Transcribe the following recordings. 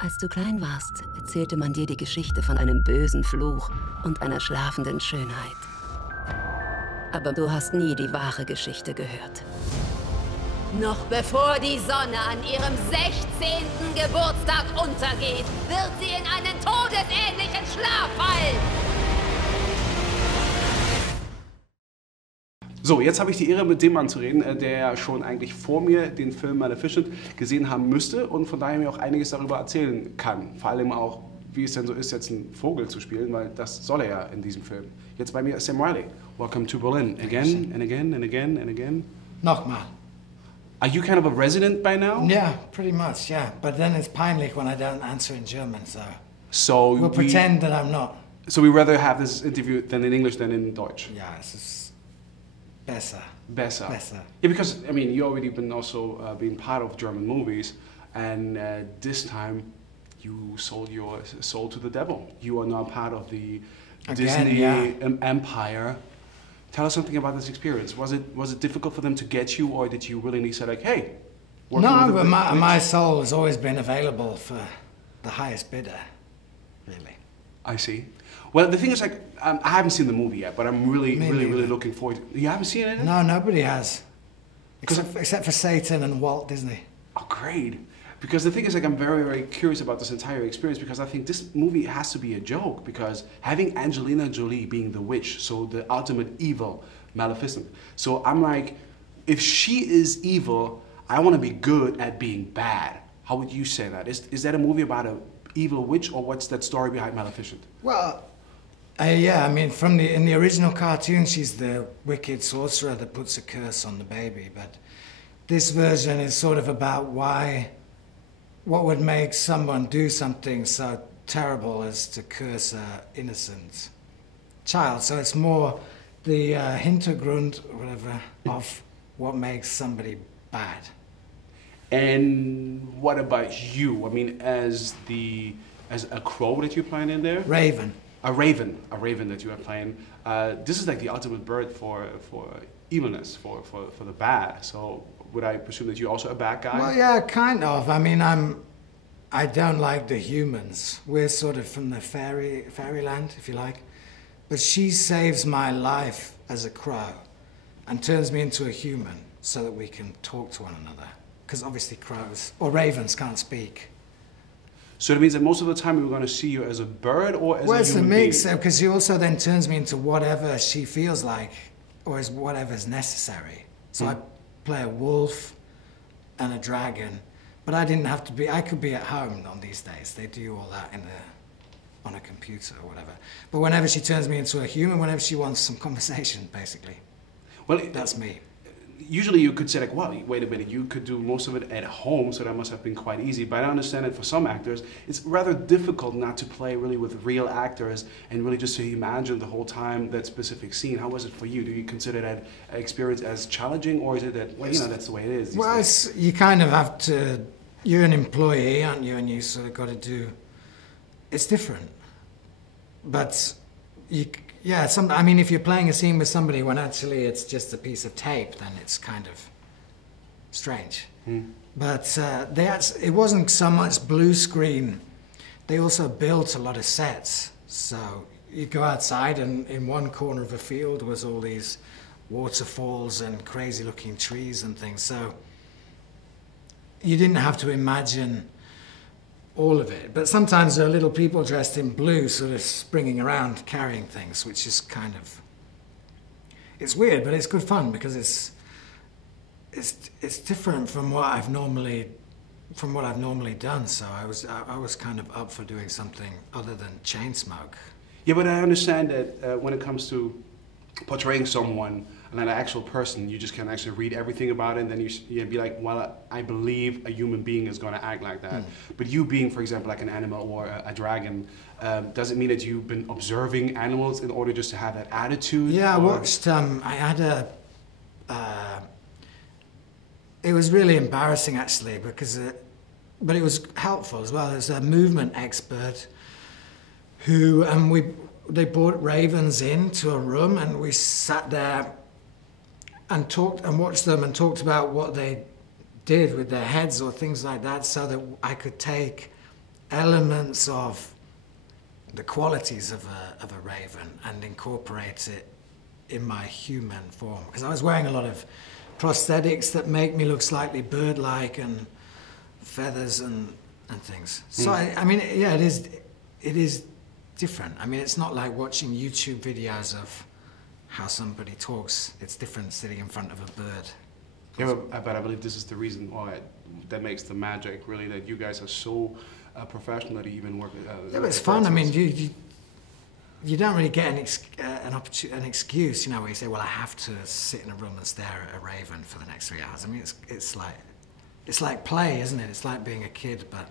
Als du klein warst, erzählte man dir die Geschichte von einem bösen Fluch und einer schlafenden Schönheit. Aber du hast nie die wahre Geschichte gehört. Noch bevor die Sonne an ihrem 16. Geburtstag untergeht, wird sie in einen todesähnlichen Schlaf fallen. So, jetzt habe ich die Ehre, mit dem Mann zu reden, der ja schon eigentlich vor mir den Film Maleficent gesehen haben müsste und von daher mir auch einiges darüber erzählen kann. Vor allem auch, wie es denn so ist, jetzt einen Vogel zu spielen, weil das soll er ja in diesem Film. Jetzt bei mir ist Sam Riley. Welcome to Berlin. Again and again and again and again. Nochmal. Are you kind of a resident by now? Yeah, pretty much, yeah. But then it's peinlich when I don't answer in German, so we'll pretend that I'm not. So we rather have this interview than in English than in Deutsch? Yeah, it's besser. Besser. Besser. Yeah, because, I mean, you already been also being part of German movies, and this time you sold your soul to the devil. You are now part of the Disney empire. Tell us something about this experience. Was it difficult for them to get you, or did you willingly say like, hey? No, but my soul has always been available for the highest bidder, really. I see. Well, the thing is, like, I haven't seen the movie yet, but I'm really looking forward to. You haven't seen it? No, nobody has. Except for Satan and Walt Disney. Oh, great. Because the thing is, like, I'm very, very curious about this entire experience because I think this movie has to be a joke because having Angelina Jolie being the witch, so the ultimate evil, Maleficent. So I'm like, if she is evil, I want to be good at being bad. How would you say that? Is that a movie about an evil witch, or what's that story behind Maleficent? Well, yeah, I mean, in the original cartoon, she's the wicked sorcerer that puts a curse on the baby, but this version is sort of about what would make someone do something so terrible as to curse an innocent child. So it's more the Hintergrund, whatever, of what makes somebody bad. And what about you? I mean, as a crow that you're playing in there? Raven. A raven that you are playing. This is like the ultimate bird for evilness, for the bad. So would I presume that you're also a bad guy? Well, yeah, kind of. I mean, I don't like the humans. We're sort of from the fairyland, if you like. But she saves my life as a crow and turns me into a human so that we can talk to one another. Because obviously crows or ravens can't speak. So it means that most of the time we're going to see you as a bird or as a human being? Well, it's a mix, because she also then turns me into whatever she feels like, or is whatever's necessary. So I play a wolf and a dragon, but I didn't have to be, I could be at home on these days. They do all that on a computer or whatever. But whenever she turns me into a human, whenever she wants some conversation, basically, well, that's me. Usually you could say like, well, wait a minute, you could do most of it at home, so that must have been quite easy. But I understand that for some actors, it's rather difficult not to play really with real actors and really just to imagine the whole time that specific scene. How was it for you? Do you consider that experience as challenging, or is it that, well, you know, that's the way it is? Well, you kind of have to, you're an employee, aren't you? And you sort of got to do, it's different. But yeah, I mean, if you're playing a scene with somebody when actually it's just a piece of tape, then it's kind of strange. But it wasn't so much blue screen. They also built a lot of sets. So you go outside and in one corner of a field was all these waterfalls and crazy looking trees and things. So you didn't have to imagine all of it. But sometimes there are little people dressed in blue sort of springing around carrying things, which is kind of, it's weird, but it's good fun because it's different from what I've normally done. So I was kind of up for doing something other than Chainsmoke. Yeah, but I understand that when it comes to portraying someone, and an actual person, you just can actually read everything about it, and then you be like, well, I believe a human being is going to act like that. But you being, for example, like an animal or a dragon, does it mean that you've been observing animals in order just to have that attitude? Yeah, I watched, I had it was really embarrassing actually, because but it was helpful as well. There's a movement expert who, they brought ravens into a room and we sat there and talked and watched them and talked about what they did with their heads or things like that, so that I could take elements of the qualities of a raven and incorporate it in my human form. Because I was wearing a lot of prosthetics that make me look slightly bird-like and feathers and things. So I mean, yeah, it is different. I mean, it's not like watching YouTube videos of how somebody talks. It's different sitting in front of a bird. Yeah, but I believe this is the reason why that makes the magic, really, that you guys are so professional that you even work. Yeah, but it's fun. I mean, you don't really get an excuse, you know, where you say, well, I have to sit in a room and stare at a raven for the next 3 hours. I mean, it's like play, isn't it? It's like being a kid, but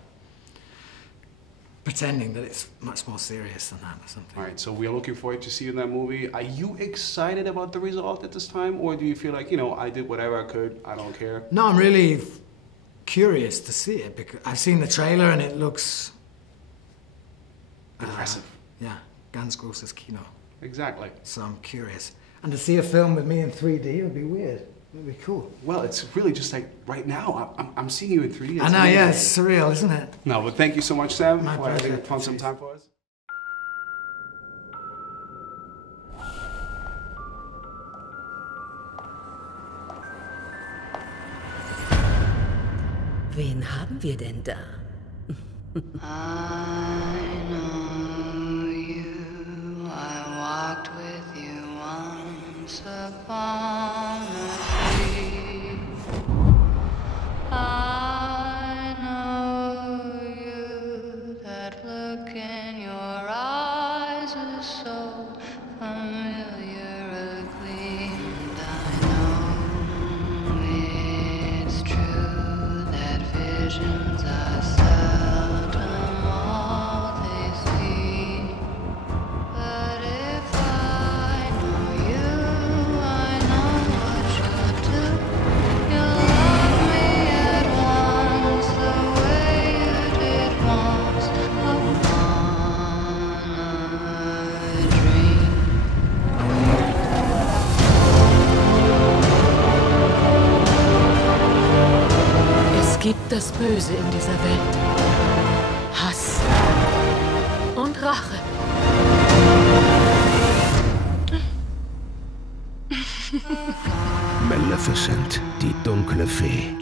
pretending that it's much more serious than that or something. All right, so we are looking forward to see you in that movie. Are you excited about the result at this time, or do you feel like, you know, I did whatever I could, I don't care? No, I'm really curious to see it because I've seen the trailer and it looks Impressive. Yeah, ganz großes Kino. Exactly. So I'm curious. And to see a film with me in 3D would be weird. It would be cool. Well, it's really just like right now. I'm seeing you in 3D. I know, yeah, it's surreal, isn't it? No, but thank you so much, Sam, My for having pleasure. found some time for us. Wen haben wir denn da? I know you. I walked with you once upon a tree. I know you. That look in your eyes is so familiar, a gleam. I know it's true that visions are seldom all they see. But if I know you, I know what you'll do. You'll love me at once the way you did once upon a dream. Es gibt das Böse in dieser Welt. Hass und Rache. Maleficent, die dunkle Fee.